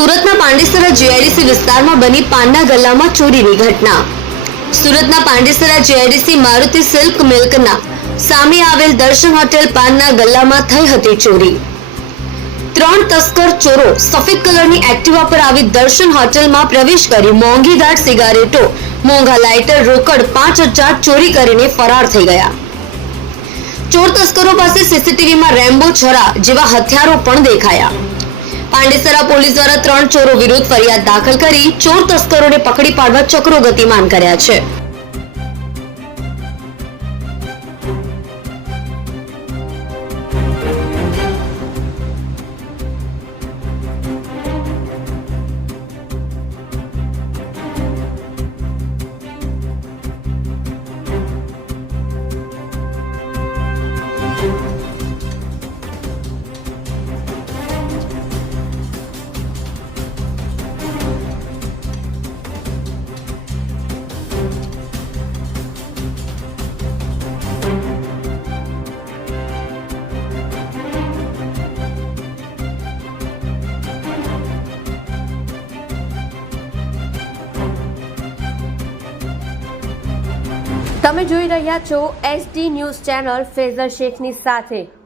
સુરતના પાંડેસરા જીઆઈડીસી વિસ્તારમાં બની પાનના ગલ્લામાં ચોરીની ઘટના। સુરતના પાંડેસરા જીઆઈડીસી મારુતિ સિલ્ક મિલ્કના સામે આવેલ દર્શન હોટેલ પાનના ગલ્લામાં થઈ હતી ચોરી। 3 તસ્કર ચોરો સફેદ કલરની એક્ટિવા પર આવી દર્શન હોટેલમાં પ્રવેશ કરી મોંઘીદાટ સિગારેટો, મોંઘા લાઇટર, રોકડ 5000 ચોરી કરીને ફરાર થઈ ગયા। ચોર તસ્કરો પાસે સીસીટીવીમાં રેમ્બો છરા જેવા હથિયારો પણ દેખાયા। પાંડેસરા પોલીસ દ્વારા 3 ચોરો વિરુદ્ધ ફરિયાદ દાખલ કરી ચોર તસ્કરોને પકડી પાડવા ચક્રો ગતિમાન કર્યા છે। તમે જોઈ રહ્યા છો SD ન્યૂઝ ચેનલ ફેઝર શેખની સાથે